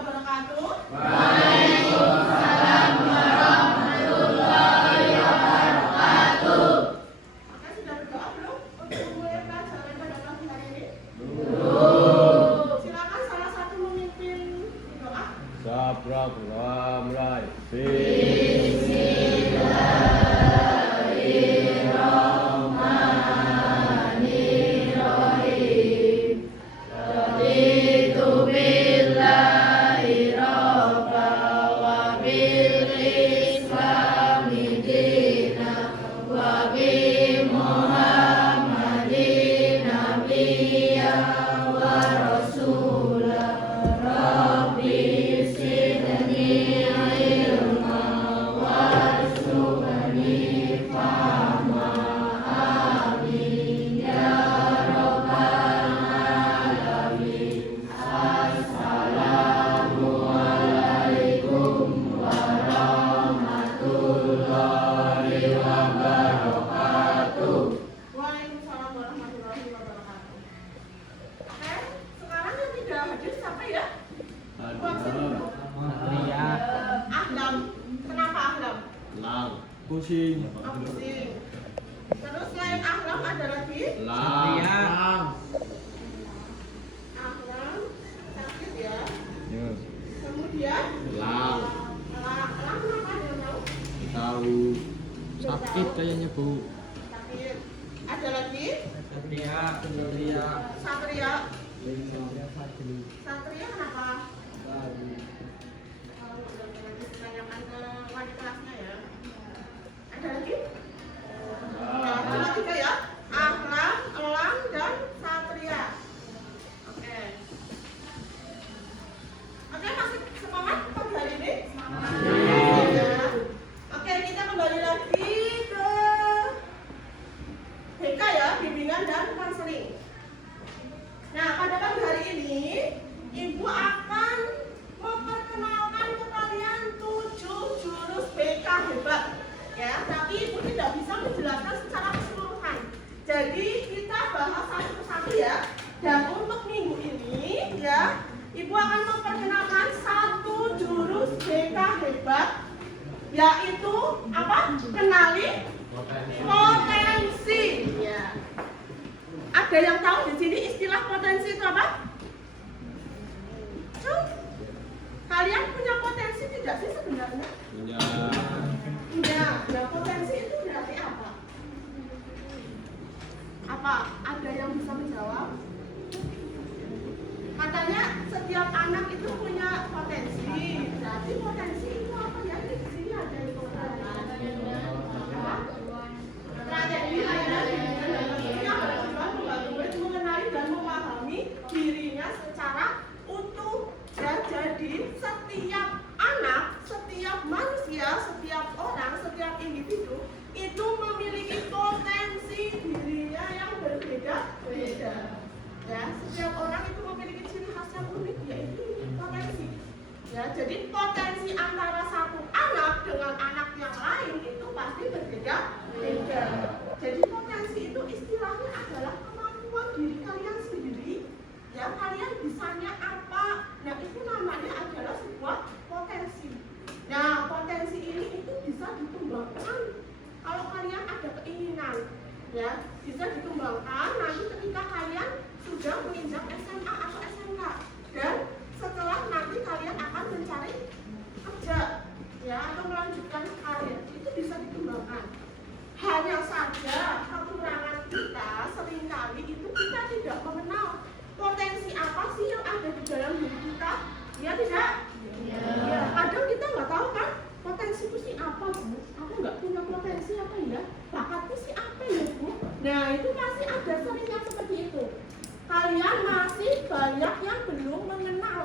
wabarakatuh. Waalaikumsalam warahmatullahi wabarakatuh. Oke, sudah berdoa belum untuk memulai pelajaran pada pagi hari ini? Belum. Silakan salah satu memimpin doa. Bismillahirrahmanirrahim. Raditu billahi rabba wa bil islami dina wa bi Muhammadin nabiyya wa rasula. Rabbi zidni ilma warzuqni fahma. Amin ya rabbal alamin. Assalamualaikum warahmatullahi wabarakatuh. Waalaikumsalam warahmatullahi wabarakatuh. Oke, sekarang yang tidak hadir siapa ya? Ahlam. Kenapa Ahlam? Pusing. Pusing. Terus selain Ahlam ada lagi? Lang. Ahlam sakit ya. Yes. Kemudian Lang. Lang kenapa dia mau? Tahu. Sakit kayaknya Bu. Sakit. Ada lagi? Satria. Satria. Satria kenapa? Ditanyakan ke wali kelasnya ya. Ada lagi? Cuma tiga ya. Ahlam, Elang, dan Satria. Oke. Oke, masih semangat pagi hari ini? Ya. Oke, kita kembali lagi ke BK ya, bimbingan dan konseling. Nah, pada pagi hari ini, Ibu akan memperkenalkan ke kalian 7 jurus BK hebat. Ya, tapi Ibu tidak bisa menjelaskan secara keseluruhan. Jadi, kita bahas satu persatu ya. Dan untuk minggu ini, ya, Ibu akan memperkenalkan 1 jurus BK hebat, yaitu apa? Kenali potensi. Ya. Ada yang tahu di sini istilah potensi itu apa? Kalian punya potensi tidak sih sebenarnya? Punya. Enggak. Nah, potensi itu berarti apa? Apa? Ada yang bisa menjawab? Katanya setiap anak itu punya potensi. Berarti potensi itu apa ya? Di sini ada yang strategi yang bertujuan membantu murid mengenali dan memahami dirinya secara utuh. Ya, jadi setiap anak, setiap manusia, setiap orang, setiap individu itu memiliki potensi dirinya yang berbeda-beda. Ya, setiap orang itu memiliki ciri khas yang unik, yaitu potensi. Ya, jadi potensi antara satu anak dengan anak yang lain itu pasti berbeda-beda. Jadi potensi itu istilahnya adalah kemampuan diri kalian sendiri. Ya, kalian bisanya apa? Nah, itu namanya adalah sebuah potensi. Nah, potensi ini itu bisa dikembangkan kalau kalian ada keinginan. Ya, bisa dikembangkan nanti ketika kalian sudah menginjak SMA atau SMK. Dan setelah nanti kalian akan mencari kerja, ya, atau melanjutkan karir, itu bisa dikembangkan. Hanya saja kekurangan kita seringkali itu kita tidak mengenal potensi apa sih yang ada di dalam diri kita. Ya tidak? Ya, kadang kita nggak tahu kan potensi itu sih apa Bu? Aku nggak punya potensi apa ya? Bakatku sih apa ya Bu? Nah, itu masih ada seringnya seperti itu. Kalian masih banyak yang belum mengenal,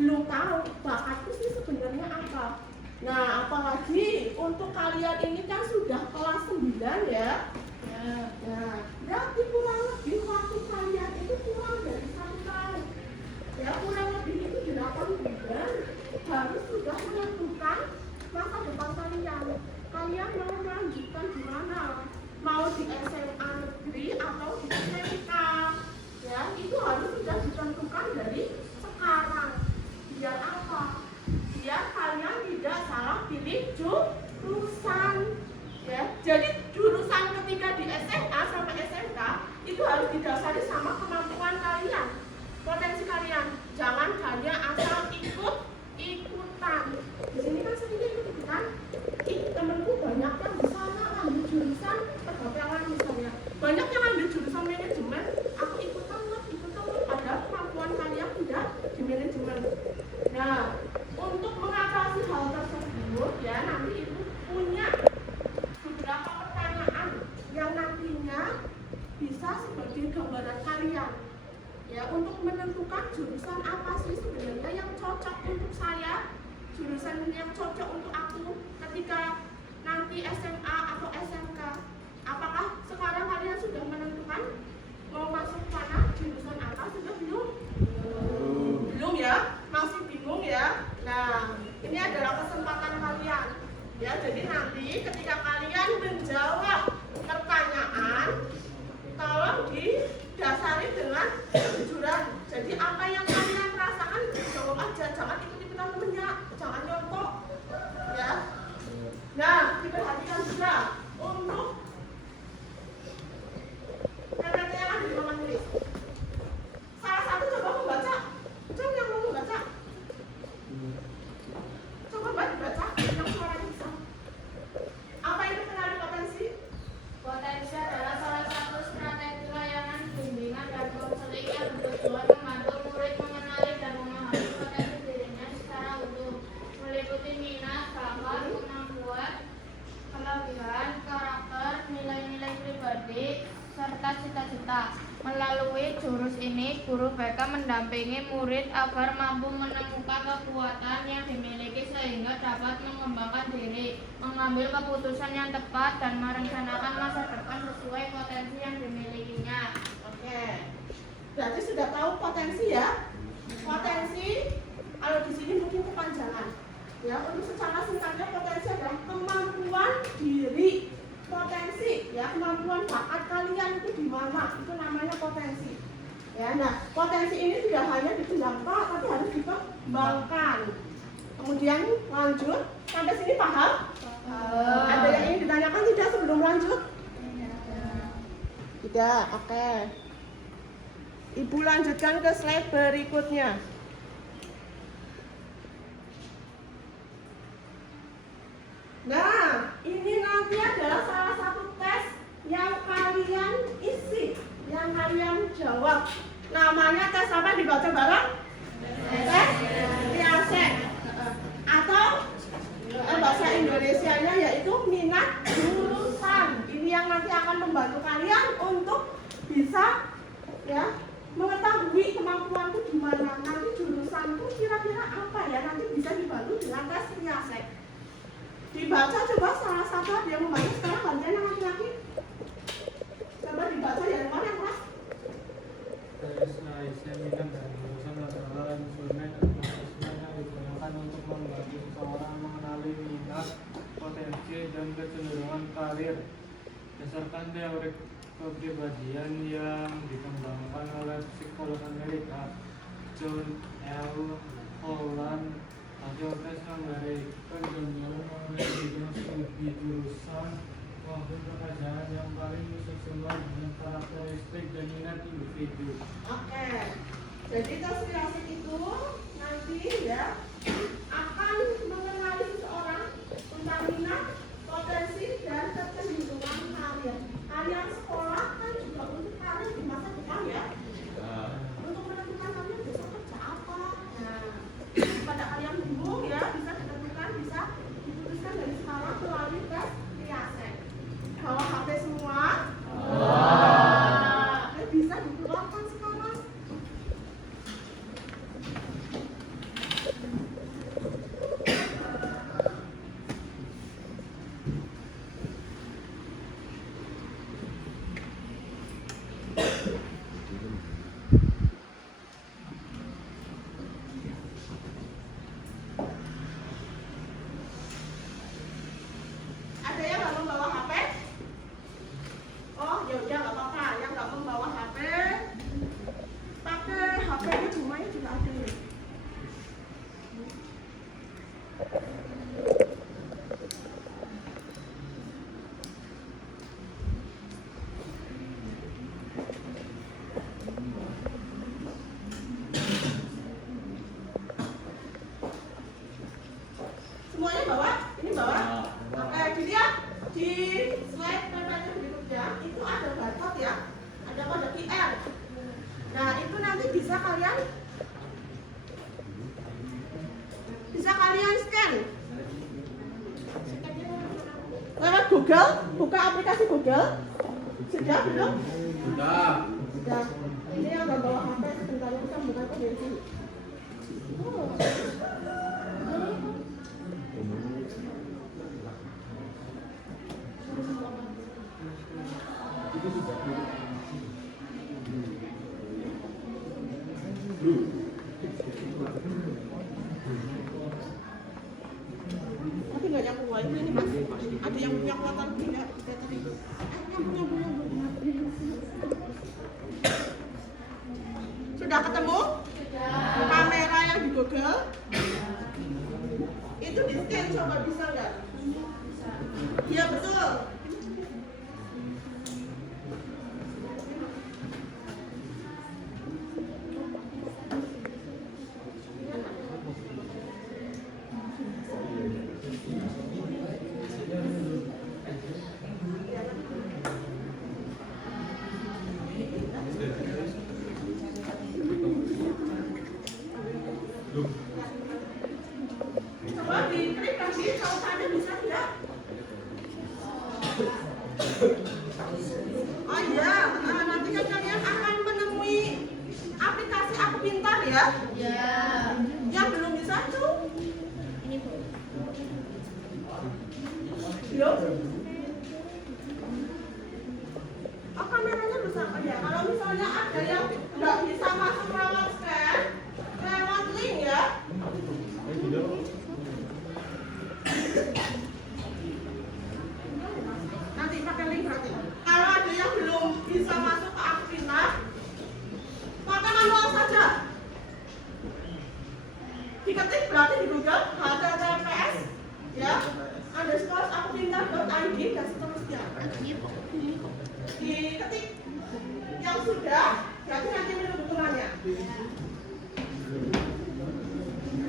belum tahu bakatku sih sebenarnya apa. Nah, apalagi untuk kalian ini kan sudah kelas 9 ya. Nah, berarti kurang lebih waktu kalian itu kurang dari 1 tahun. Ya, kurang lebih itu 8 bulan harus sudah menentukan masa depan kalian. Kalian mau melanjutkan di mana? Mau di SMA negeri atau di SMK? Ya, itu harus sudah ditentukan dari sekarang. Biar apa? jurusan yang cocok untuk aku ketika nanti SMA atau SMK? Apakah sekarang kalian sudah menentukan mau masuk mana, jurusan apa? Sudah belum? Belum ya? Masih bingung ya? Nah, ini adalah kesempatan kalian. Ya, jadi nanti ketika kalian menjawab pertanyaan, tolong didasari dengan kejujuran. Jadi apa yang kalian rasakan jawab aja, jangan ikut-ikutan temennya, jangan nyontok. Ya. Nah, diperhatikan juga untuk PPT yang ada di papan tulis. Salah satu coba membaca. Coba yang mau membaca. Coba dibaca yang suaranya bisa. Apa itu kenali potensi? Potensi adalah salah satu strategi layanan bimbingan dan konseling yang bertujuan membantu murid mengenali dan memahami potensi dirinya secara utuh, meliputi minat, bakat, kemampuan, kelebihan, karakter, nilai-nilai pribadi, serta cita-cita. Melalui jurus ini, guru BK mendampingi murid agar mampu menemukan kekuatan yang dimiliki sehingga dapat mengembangkan diri, mengambil keputusan yang tepat, dan merencanakan masa depan sesuai potensi yang dimilikinya. Oke. Berarti sudah tahu potensi ya? Potensi kalau di sini mungkin kepanjangan. Ya, untuk secara singkatnya potensi adalah kemampuan diri. Potensi ya, kemampuan bakat kalian itu di mana, itu namanya potensi ya. Nah, potensi ini tidak hanya dikembangkan tapi harus dikembangkan. Kemudian lanjut, sampai sini paham? Ada yang ingin ditanyakan tidak sebelum lanjut? Tidak, oke. Ibu lanjutkan ke slide berikutnya. Nah, ini nanti adalah salah satu tes yang kalian isi, yang kalian jawab. Namanya tes apa, dibaca bareng? Tes Triasek. Atau bahasa Indonesianya yaitu minat jurusan. Ini yang nanti akan membantu kalian untuk bisa ya mengetahui kemampuanku di mana, nanti jurusanku kira-kira apa ya, nanti bisa dibantu dengan tes Triasek. Dibaca coba salah satu ada yang membaca sekarang, gantian yang laki-laki. Coba dibaca yang mana yang keras? Tes ASN minat dan jurusan adalah instrumen asesmen yang digunakan untuk membantu seseorang mengenali minat, potensi, dan kecenderungan karir berdasarkan teori kepribadian yang dikembangkan oleh psikolog Amerika John L. Holland. Hasil tes memberikan gambaran mengenai bidang studi jurusan maupun pekerjaan yang paling sesuai dengan karakteristik dan minat individu. Oke, jadi tes Triasek itu nanti ya akan mengenali seseorang tentang minat, potensi, dan kecenderungan karir. Kalian sekolah kan juga untuk karir di masa depan ya. Untuk menentukan kalian besok kerja apa. Nah, pada kalian bingung ya, bisa ditentukan, bisa diputuskan dari sekarang melalui tes Triasek. Bawa HP semua? Bisa dikeluarkan sekarang. Ada yang nggak membawa HP? Oh, ya udah nggak apa-apa. Yang nggak membawa HP, pakai HP-nya di rumahnya juga ada ya. Semuanya bawa? Ini bawa? Oke, dilihat di slide PPT berikutnya itu ada barcode ya, ada kode QR. Nah, itu nanti bisa kalian scan lewat Google. Buka aplikasi Google. Sudah belum? Sudah. Sudah. Ini yang nggak bawa HP sebentar, kita buka dari sini. Oh. Tapi nggak nyambung lagi ini mas. Ada yang punya kuota lebih nggak? Nyambung. Sudah ketemu? Kamera yang di Google itu di scan, coba bisa nggak? Iya betul. Coba diklik lagi, causannya bisa nggak? Oh iya, nanti kan kalian akan menemui aplikasi Aku Pintar ya? Ya. Yang belum bisa tuh? Belum? Oh kameranya bisa? Oh ya, kalau misalnya ada yang nggak bisa masuk lewat scan, lewat link ya? Nanti pakai link berarti. Kalau ada yang belum bisa masuk ke Aku Pintar, pakai manual saja. Diketik berarti di Google https ya _akupintar.id dan seterusnya. Diketik yang sudah, berarti nanti menunggu temannya.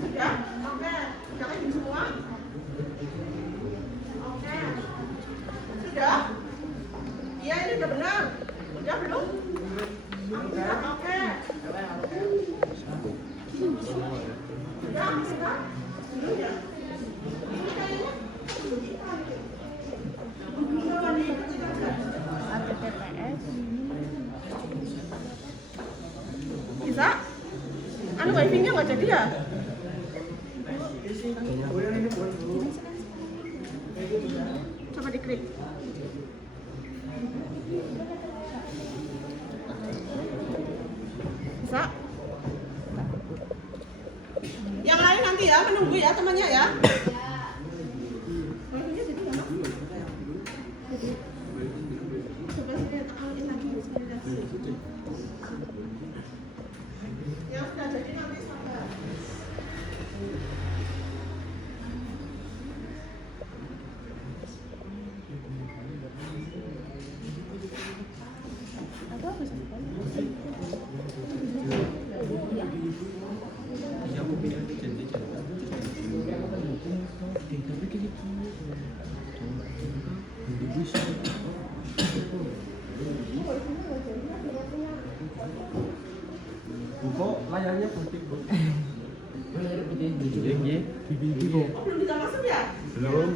Sudah, oke. Sudah kan semua? Oke. Sudah? Iya ini udah benar. Udah belum? Sudah, oke. Sudah? Belum ya? Ini kayaknya coba diketik aja. Bisa? Anu wifi-nya nggak jadi ya? Coba diklik. Bisa? Yang lain nanti ya, menunggu ya temannya ya. Wifi-nya jadi nggak? Coba saya tekan lagi. Yang sudah jadi nanti sabar. Kok layarnya putih, Bu? Belum bisa masuk ya? Belum.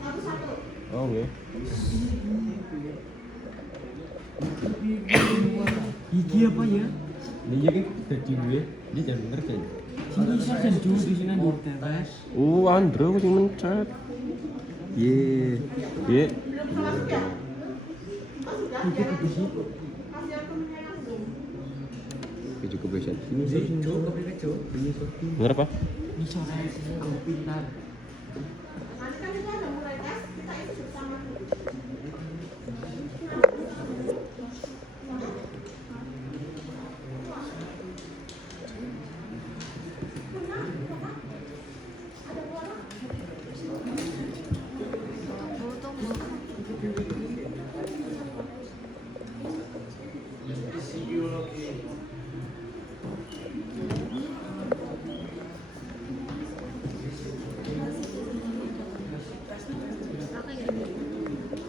Satu-satu. Oh, nggih. Iki apa ya? Ini iki dadi duwe, iki jan bener kan. Sini iso jan dulu di sini di tes. Oh, Andro sing mencet. Ye. Ye. Belum bisa masuk ya? Oh sudah, ya. Kasih temennya langsung. Keju kebiasaan. Sini Iso sih. sing dulu kepriwe, Cuk? Iya, Sofi. Bener apa? Iso saya Aku Pintar. Nanti kan kita udah mulai tes, kita isi bersama dulu.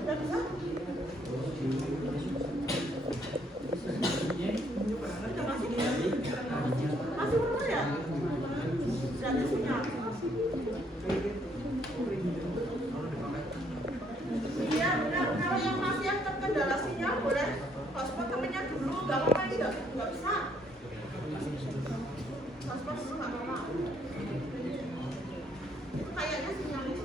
Udah bisa? Udah masih? Masih bener ya? Berarti sinyal. Iya benar, kalau yang masih yang terkendala sinyal boleh hotspot temennya dulu, gak apa-apa ini gak bisa. Hotspot dulu gak apa-apa. Kayaknya sinyal itu.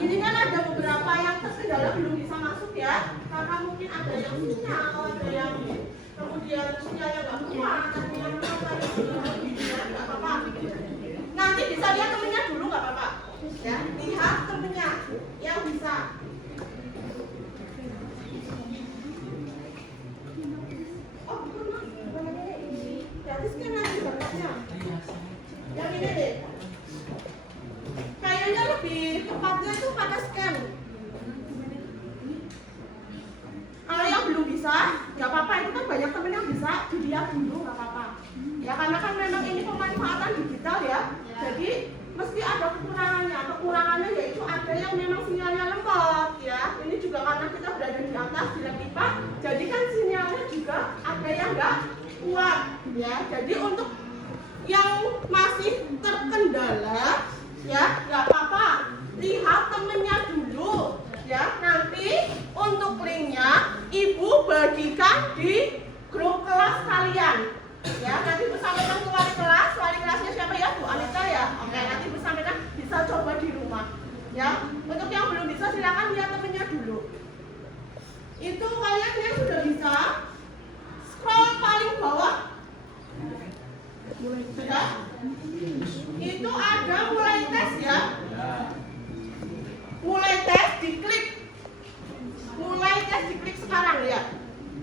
ini kan ada beberapa yang terkendala belum bisa masuk ya, karena mungkin ada yang sinyal, ada yang kemudian sinyalnya nggak kuat, ada yang nggak apa-apa. Nanti bisa lihat temennya dulu nggak apa-apa, ya lihat temennya yang bisa. Oh bukan mas, gratis kan nanti berkasnya. Yang ini deh. Kayaknya lebih tepatnya itu pakai scan. Kalau yang belum bisa, nggak apa-apa. Itu kan banyak temen yang bisa, dilihat dulu nggak apa-apa. Ya karena kan memang ini pemanfaatan digital ya. Jadi mesti ada kekurangannya. Kekurangannya yaitu ada yang memang sinyalnya lemot ya. Ini juga karena kita berada di atas di lab IPA, jadi kan sinyalnya juga ada yang nggak kuat ya. Jadi untuk yang masih terkendala ya nggak apa-apa, lihat temennya dulu ya. Nanti untuk linknya ibu bagikan di grup kelas kalian ya. Nanti bersampaikan ke wali kelasnya siapa ya, Bu Anita ya. Oke, nanti bersampaikan, bisa coba di rumah ya. Untuk yang belum bisa silakan lihat temennya dulu. Itu kalian yang sudah bisa scroll paling bawah sudah. Itu ada mulai tes ya. Mulai tes diklik. Mulai tes diklik sekarang ya.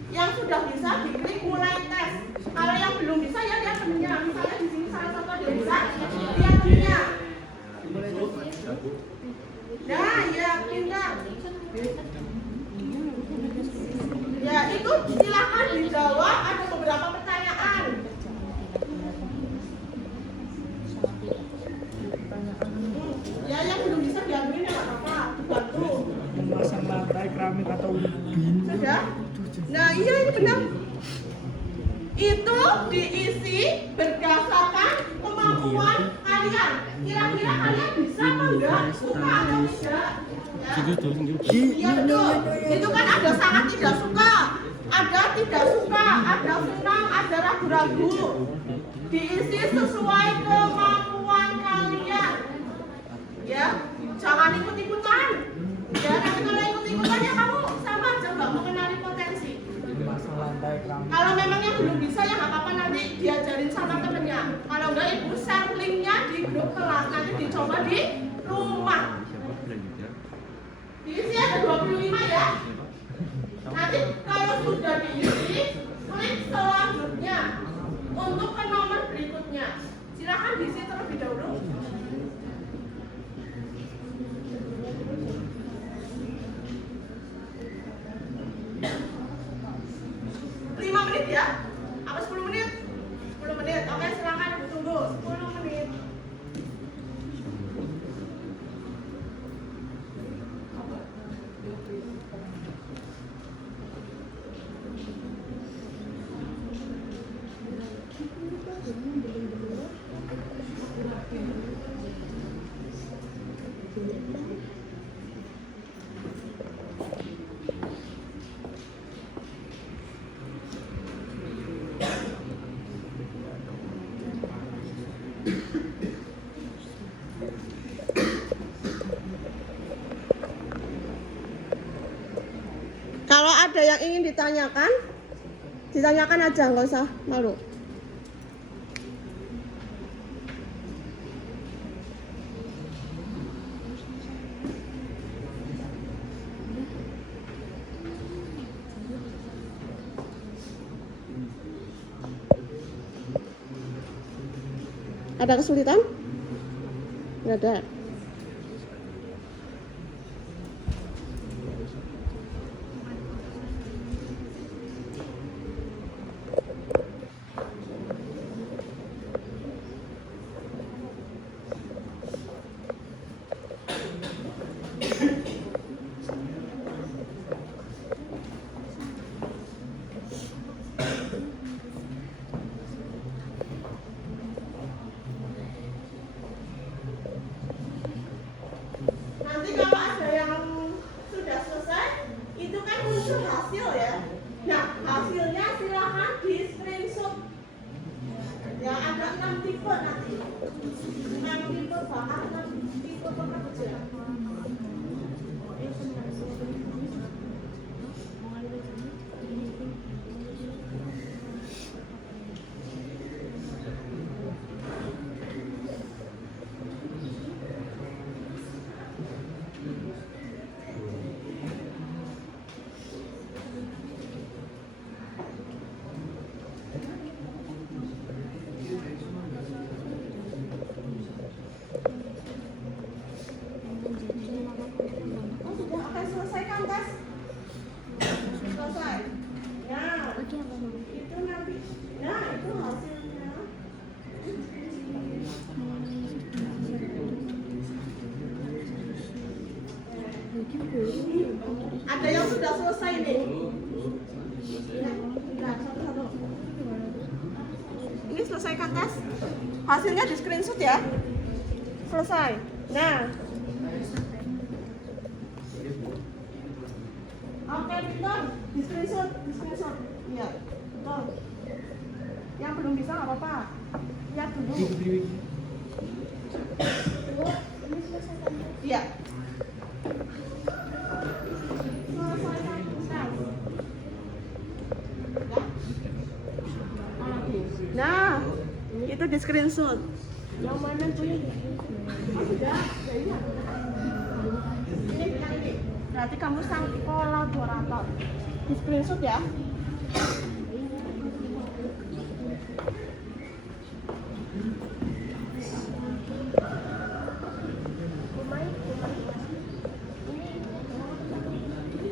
Yang sudah bisa diklik mulai tes. Kalau yang belum bisa ya lihat temennya. Misalnya di sini salah satu ada bisa, lihat temennya. Nah, ya pintar. Ya itu silakan dijawab. Ada beberapa pertanyaan. Ya yang belum bisa diambil ya nggak apa-apa, dibantu. Memasang lantai keramik atau bin. Sudah? Nah iya ini benar. Itu diisi berdasarkan kemampuan kalian. Kira-kira kalian bisa apa enggak? Suka atau tidak? Ya. Iya betul. Itu kan ada sangat tidak suka, ada tidak suka, ada senang, ada ragu-ragu. Diisi sesuai kemampuan kalian. Ya, jangan ikut-ikutan. Ya, nanti kalau ikut-ikutan ya kamu sama aja nggak mengenali potensi. Memasang lantai keramik. Kalau memang yang belum bisa ya nggak apa-apa, nanti diajarin sama temennya. Kalau enggak ibu share linknya di grup kelas, nanti dicoba di rumah. Diisi ada 25 ya. Nanti kalau sudah diisi, klik selanjutnya untuk ke nomor berikutnya. Silakan diisi terlebih dahulu. 5 menit ya? Apa 10 menit? 10 menit. Oke, silakan ibu tunggu 10 menit. Kalau ada yang ingin ditanyakan, ditanyakan aja, nggak usah malu. Ada kesulitan? Nggak ada. Nanti kalau ada yang sudah selesai, itu kan muncul hasil ya. Nah, hasilnya silahkan di screenshot. Ya, ada 6 tipe nanti. 6 tipe bahan, 6 tipe pekerja. Ada yang sudah selesai nih. Nah, satu-satu. Ini selesaikan tes. Hasilnya di screenshot ya. Selesai. Nah. Oke, betul. Di screenshot. Iya, betul. Yang belum bisa nggak apa-apa. Lihat dulu. Iya. Nah, itu di screenshot. Yang mana tuh yang di screenshot? Oh, sudah. Ini bilang ini. Berarti kamu sang kolaborator. Di screenshot ya.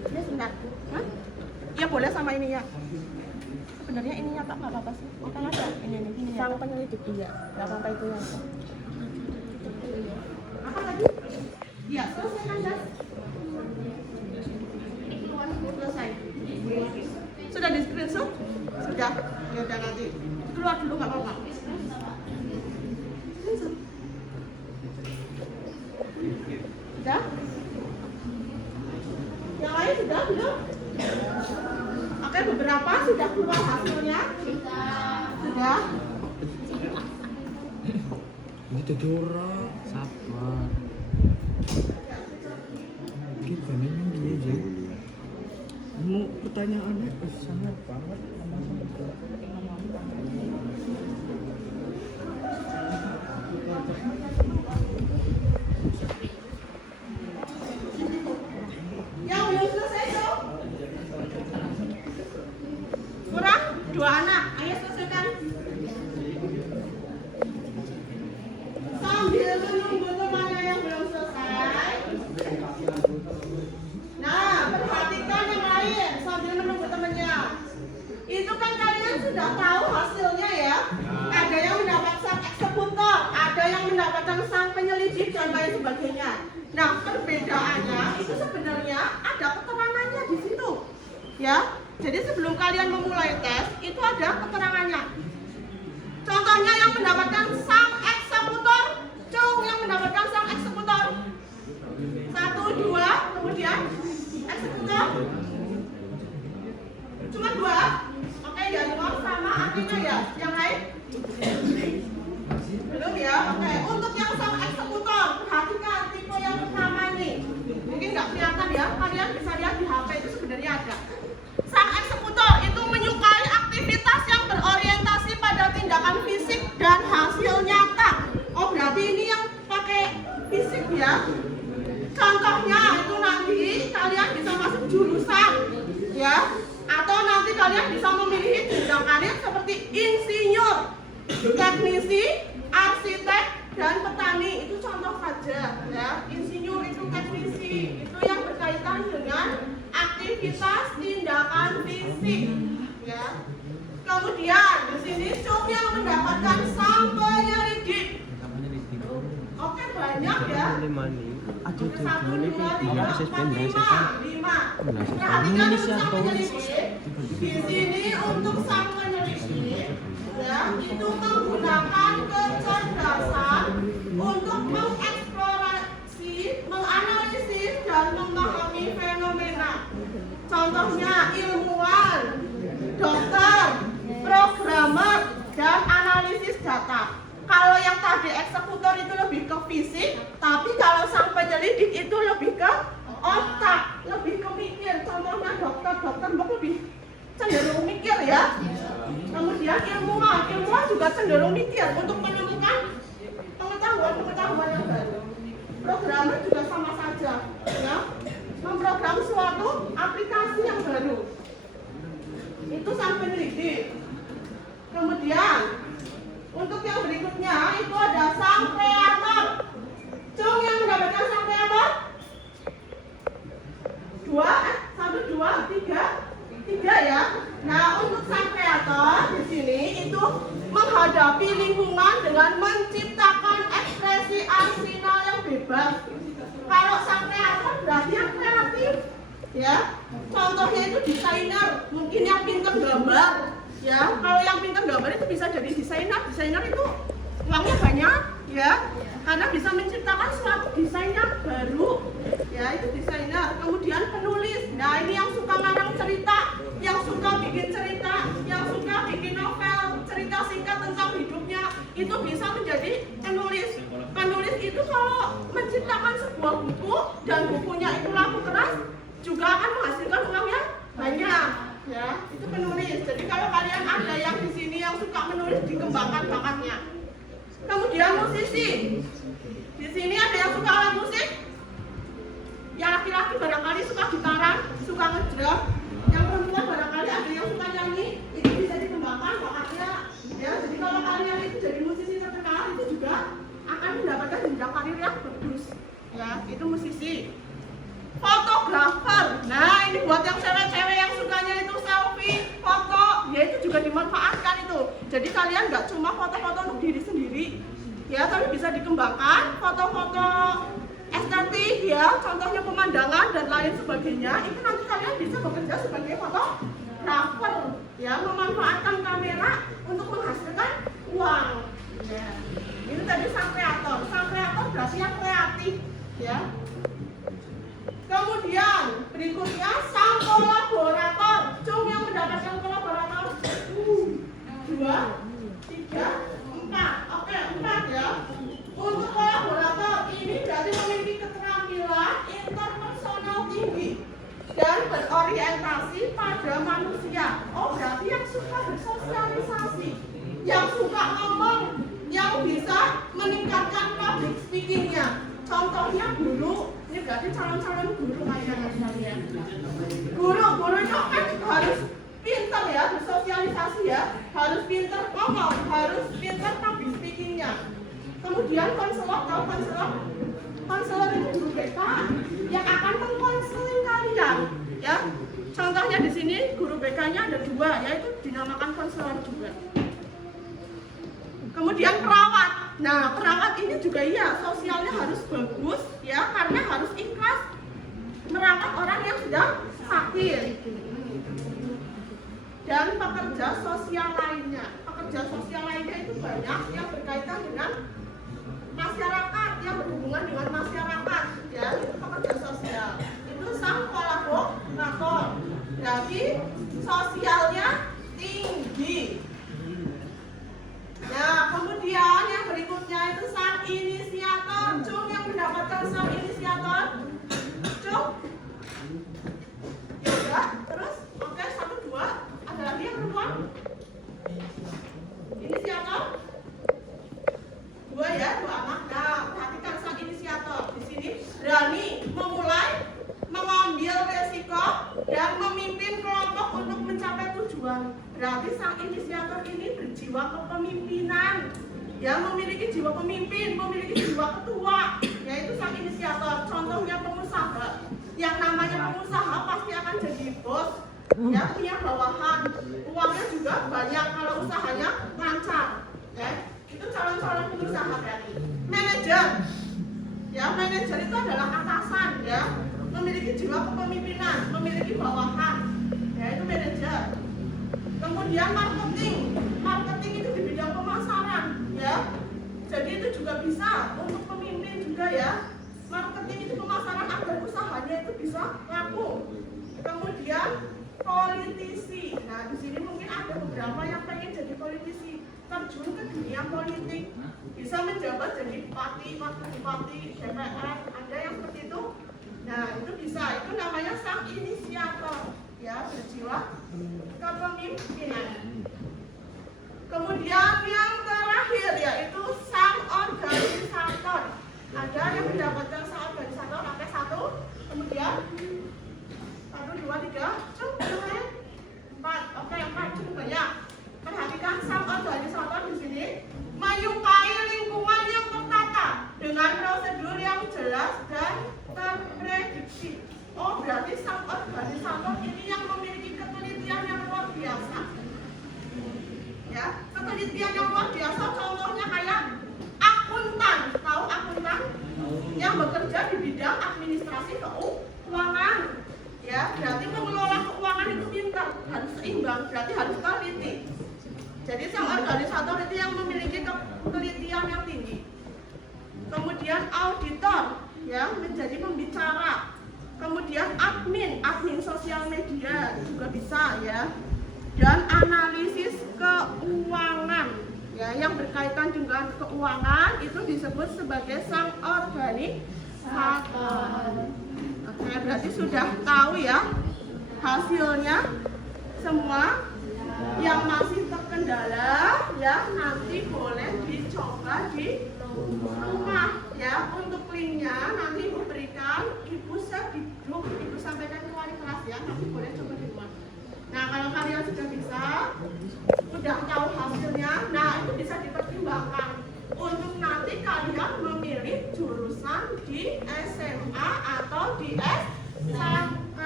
Ini sebentar. Hah? Ya boleh sama ininya. Sebenarnya ininya tak apa-apa sih. Kan ada ini sang penyelidik iya. Enggak apa-apa itu yang. Apa lagi? Iya, selesai kan, selesai. Sudah di screenshot? Sudah. Ya udah nanti. Keluar dulu enggak apa-apa. Sudah? Yang lain sudah belum? Oke, beberapa sudah keluar hasilnya. Sudah. Ini jadi orang sabar. Kita memang dia aja. Mau pertanyaannya sangat banget. Yang belum selesai dong. Kurang 2 anak. Ayo selesaikan. Sambil menunggu temannya yang belum selesai. Nah, perhatikan yang lain sambil menunggu temannya. Itu kan kalian sudah tahu hasilnya ya. Ada yang mendapat sang eksekutor, ada yang mendapatkan sang penyelidik dan lain sebagainya. Nah, perbedaannya itu sebenarnya ada keterangannya di situ. Ya. Jadi sebelum kalian memulai tes, itu ada keterangannya. Contohnya yang mendapatkan sang eksekutor, Cung yang mendapatkan sang eksekutor. 1, 2, kemudian eksekutor. Cuma 2. Oke, ya luar sama artinya ya. Yang lain? Belum ya? Oke, untuk yang sang eksekutor, perhatikan tipe yang pertama ini. Mungkin nggak kelihatan ya, kalian bisa lihat di HP itu sebenarnya ada. Sang eksekutor itu menyukai aktivitas yang berorientasi pada tindakan fisik dan hasil nyata. Oh, berarti ini yang pakai fisik ya. Contohnya itu nanti kalian bisa masuk jurusan ya, atau nanti kalian bisa memilih jenjang karir seperti insinyur, teknisi, arsitek, dan petani. Itu contoh saja ya. Insinyur itu teknisi, itu yang berkaitan dengan aktivitas tindakan fisik ya. Kemudian di sini Cung yang mendapatkan sang penyelidik. Oke, banyak ya. Aduh, 1, 2, 3, 4, 5. asesmen. Perhatikan untuk sang penyelidik. Di sini untuk sang penyelidik ya, itu menggunakan kecerdasan untuk mengeksplorasi, menganalisis dan memahami fenomena. Contohnya ilmuwan, dokter, programmer, dan analisis data. Kalau yang tadi eksekutor itu lebih ke fisik, tapi kalau sang penyelidik itu lebih ke otak, lebih ke mikir. Contohnya dokter lebih cenderung mikir ya. Kemudian ilmuwan juga cenderung mikir untuk menemukan pengetahuan yang baru. Programmer juga sama saja ya, memprogram suatu aplikasi yang baru. Itu sang penyelidik. Kemudian untuk yang berikutnya itu ada sang kreator. Cung yang mendapatkan sang kreator 1, 2, 3 ya. Nah, untuk sang kreator di sini itu menghadapi lingkungan dengan menciptakan ekspresi arsenal yang bebas. Kalau sang kreator berarti yang kreator Ya, contohnya itu desainer, mungkin yang pintar gambar. Ya, kalau yang pintar gambar itu bisa jadi desainer. Desainer itu uangnya banyak, ya, karena bisa menciptakan suatu desain yang baru. Ya, itu desainer. Kemudian penulis. Nah, ini yang suka ngarang cerita, yang suka bikin cerita, yang suka bikin novel, cerita singkat tentang hidupnya, itu bisa menjadi penulis. Penulis itu kalau menciptakan sebuah buku dan bukunya itu laku keras, juga akan menghasilkan uang yang banyak. Ya, itu penulis. Jadi kalau kalian ada yang di sini yang suka menulis, dikembangkan bakatnya. Kemudian musisi. Di sini ada yang suka alat musik? Yang laki-laki barangkali suka gitaran, suka ngedrum. Yang perempuan barangkali ada yang suka nyanyi. Itu bisa dikembangkan bakatnya. Ya, jadi kalau kalian itu jadi musisi terkenal, itu juga akan mendapatkan jenjang karir yang bagus. Ya, itu musisi. Fotografer. Nah, ini buat yang cewek-cewek yang sukanya itu selfie, foto, ya itu juga dimanfaatkan itu. Jadi kalian nggak cuma foto-foto untuk diri sendiri, ya, tapi bisa dikembangkan foto-foto estetik, ya, contohnya pemandangan dan lain sebagainya. Itu nanti kalian bisa bekerja sebagai fotografer, ya, memanfaatkan kamera untuk menghasilkan uang. Ya. Ini tadi sang kreator. Sang kreator berarti yang kreatif, ya. Kemudian berikutnya sang kolaborator. Cung yang mendapatkan kolaborator 2, 3, 4. Oke, 4 ya. Untuk kolaborator ini berarti memiliki keterampilan interpersonal tinggi dan berorientasi pada manusia. Oh, berarti yang suka bersosialisasi, yang suka ngomong, yang bisa meningkatkan public speakingnya. Contohnya guru. Ini berarti calon-calon guru kalian. Guru itu kan harus pintar ya, bersosialisasi ya, harus pintar ngomong, harus pintar public speakingnya. Kemudian konselor, tahu konselor? Konselor itu guru BK yang akan mengkonseling kalian, ya. Contohnya di sini guru BK-nya ada 2, yaitu dinamakan konselor juga. Kemudian perawat. Nah, perawat ini juga iya, sosialnya harus bagus ya, karena harus ikhlas merawat orang yang sedang sakit. Dan pekerja sosial lainnya. Pekerja sosial lainnya itu banyak yang berkaitan dengan masyarakat, yang berhubungan dengan masyarakat, ya, itu pekerja sosial. Itu sang kolaborator. Jadi sosialnya tinggi. Nah, kemudian yang berikutnya itu sang inisiator. Cung yang mendapatkan sang inisiator. Cung. Ya udah, terus oke, 1, 2. Ada lagi yang perempuan? Inisiator? 2 ya, 2 anak. Nah, perhatikan sang inisiator. Di sini berani memulai, mengambil resiko, dan memimpin kelompok untuk mencapai tujuan. Berarti sang inisiator ini berjiwa kepemimpinan, ya, memiliki jiwa pemimpin, memiliki jiwa ketua, yaitu sang inisiator. Contohnya pengusaha. Yang namanya pengusaha pasti akan jadi bos, ya, punya bawahan, uangnya juga banyak kalau usahanya lancar, ya. Itu calon-calon pengusaha berarti. Manajer, ya, manajer itu adalah atasan, ya, memiliki jiwa kepemimpinan, memiliki bawahan, ya, itu manajer. Kemudian marketing itu di bidang pemasaran, ya. Jadi itu juga bisa untuk pemimpin juga, ya. Marketing itu pemasaran agar usahanya itu bisa laku. Kemudian politisi. Nah, di sini mungkin ada beberapa yang pengen jadi politisi, terjun ke dunia politik, bisa menjabat jadi bupati, wakil bupati, DPR, ada yang seperti itu. Nah, itu bisa, itu namanya sang inisiator, ya, berjiwa kepemimpinan. Kemudian yang terakhir yaitu sang organisator. Ada yang mendapatkan sang organisator sampai 1, kemudian 1, 2, 3, cukup lumayan 4. Oke, 4 cukup banyak. Perhatikan sang organisator di sini menyukai lingkungan yang tertata dengan prosedur yang jelas dan terprediksi. Oh, berarti sang organisator ini yang memiliki ketelitian yang luar biasa. Ya, ketelitian yang luar biasa contohnya kayak akuntan. Tahu akuntan? Yang bekerja di bidang administrasi keuangan. berarti harus teliti. Jadi sang organisator itu yang memiliki ketelitian yang tinggi. Kemudian auditor, ya, menjadi pembicara. Kemudian admin sosial media juga bisa, ya. Dan analisis keuangan, ya, yang berkaitan dengan keuangan itu disebut sebagai sang organisator. Oke, berarti sudah tahu ya hasilnya semua. Yang masih terkendala, ya, nanti boleh dicoba di rumah, ya. Untuk linknya nanti Ibu berikan, Ibu share di grup, Ibu sampaikan ke wali kelas, ya. Nanti boleh coba di rumah. Nah, kalau kalian sudah bisa, udah tahu hasilnya, nah itu bisa dipertimbangkan untuk nanti kalian memilih jurusan di SMA atau di SMK,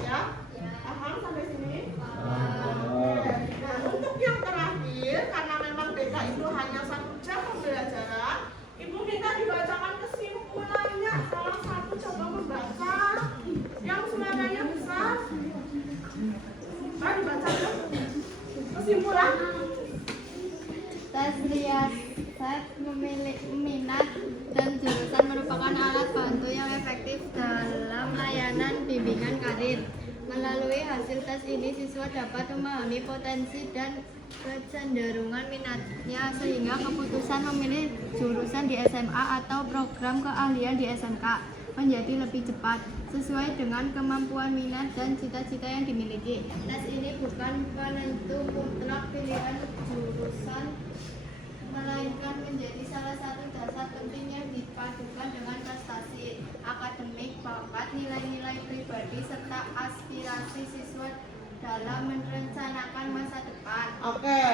ya. Paham sampai sini? Nah, untuk yang terakhir, karena memang BK itu hanya 1 jam pembelajaran, Ibu minta dibacakan kesimpulannya. Salah satu coba membaca yang suaranya besar. Mari baca kesimpulan. Tes riaset memilih minat dan jurusan merupakan alat bantu yang efektif dalam layanan bimbingan karir. Melalui hasil tes ini, siswa dapat memahami potensi dan kecenderungan minatnya sehingga keputusan memilih jurusan di SMA atau program keahlian di SMK menjadi lebih cepat sesuai dengan kemampuan minat dan cita-cita yang dimiliki. Tes ini bukan penentu mutlak pilihan jurusan, melainkan menjadi salah satu dasar penting yang dipadukan dengan prestasi akademik, bakat, nilai-nilai pribadi, serta aspirasi siswa dalam merencanakan masa depan. Oke,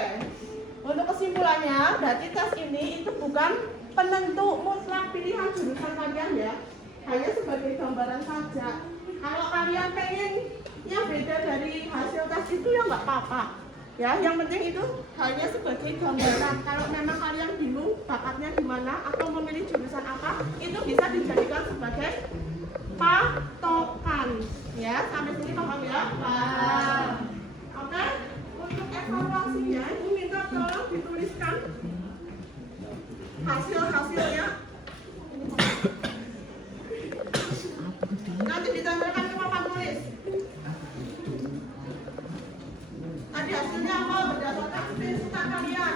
untuk kesimpulannya, berarti tes ini itu bukan penentu mutlak pilihan jurusan kalian, ya. Hanya sebagai gambaran saja. Kalau kalian pengen yang beda dari hasil tes itu, ya nggak apa-apa. Ya, yang penting itu hanya sebagai gambaran. Kalau memang kalian bingung bakatnya di mana atau memilih jurusan apa, itu bisa dijadikan sebagai patokan. Ya, sampai sini paham ya? Paham. Oke, untuk evaluasinya, Ibu minta tolong dituliskan hasil-hasilnya. Nanti ditambahkan ke papan tulis. Tadi hasilnya apa? Berdasarkan kesukaan kalian.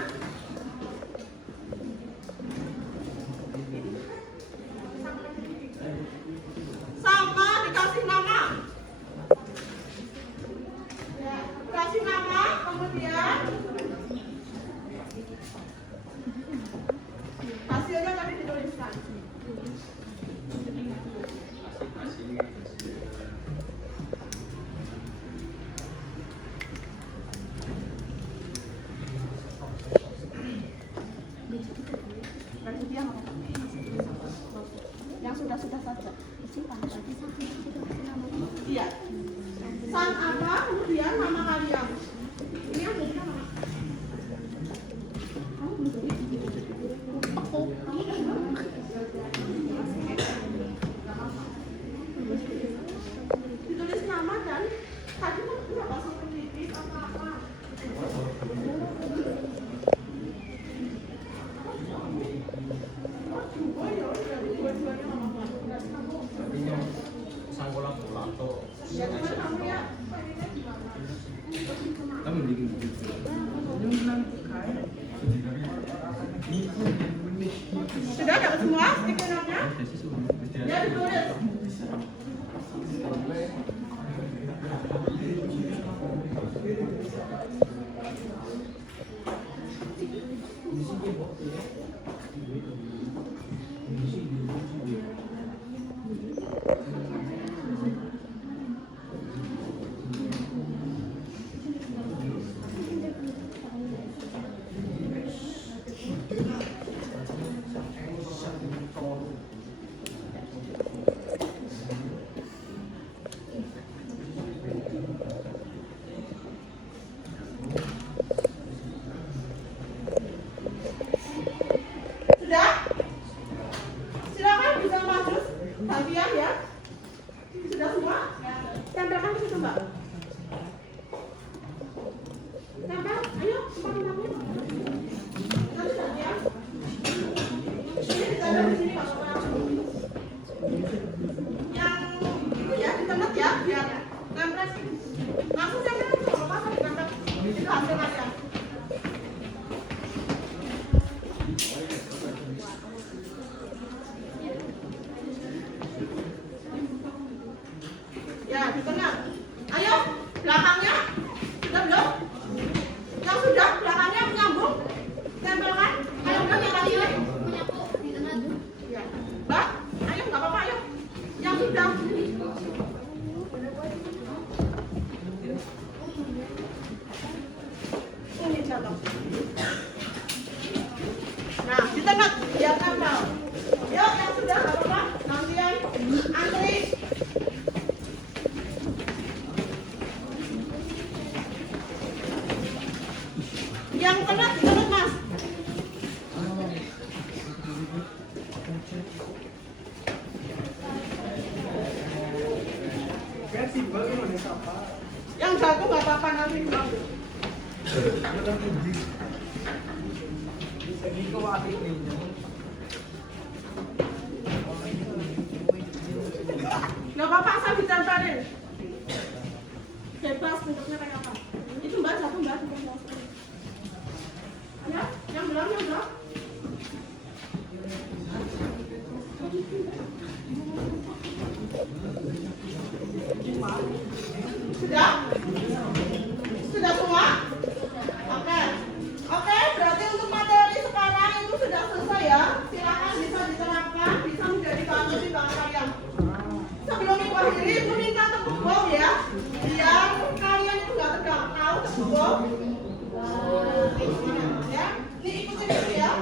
Sama dikasih nama. Ya, kasih nama, kemudian hasilnya tadi dituliskan. Yang sudah-sudah saja. Iya. Sang apa, kemudian nama kalian. Ini yang jadi nama. Ditulis nama dan tadi kan berapa peneliti apa-apa. Kamu bikin Sudah dapat semua stikernya? Ya, ditulis. Sudah? Silakan bisa maju gantian ya. Sudah semua? Tempelkan di situ, Mbak. Yang itu ya ditemet ya biar nempel langsung saja kalau pasang ditempel itu hasil aja. Ya di tengah. Ayo belakangnya sudah belum? Yang sudah belakangnya menyambung tempelkan. Ayo udah yang lagi. Ya. Mbak, ayo nggak apa-apa ayo. Yang sudah. Ini contoh. Nah, di tengah biar tempel. Yuk yang sudah nggak apa-apa. Nantian antri. Yang kena ditemet mas. Yang jatuh nggak apa-apa nanti bilang. Nggak apa-apa asal ditempelin. Bebas bentuknya kayak apa. Itu mbak jatuh mbak. Ya, yang belum yang belum. Sudah? Sudah semua? Oke. Oke, berarti untuk materi sekarang itu sudah selesai ya. Silakan bisa diterapkan, bisa menjadi bahan di belakang kalian. Sebelum ibu akhiri, ibu minta tepuk bom ya. Biar kalian itu nggak terganggu, tepuk bom. Ya, ini ikutin dulu ya.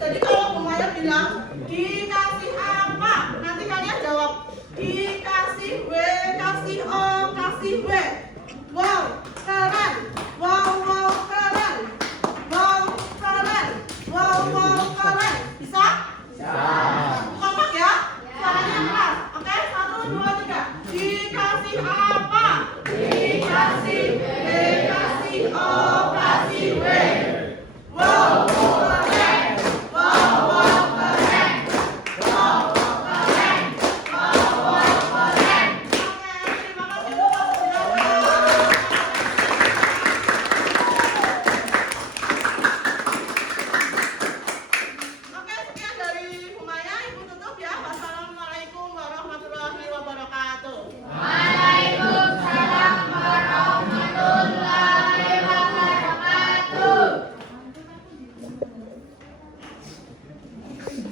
Jadi kalau Bu Maya bilang dikasih apa, nanti kalian jawab dikasih W, kasih O, kasih W. Wow, keren. Wow, wow, keren. Wow, keren. Wow, wow, keren. Bisa? Bisa. Kompak ya? Suaranya keras. Oke, 1, 2, 3. Dikasih apa? Dikasih W.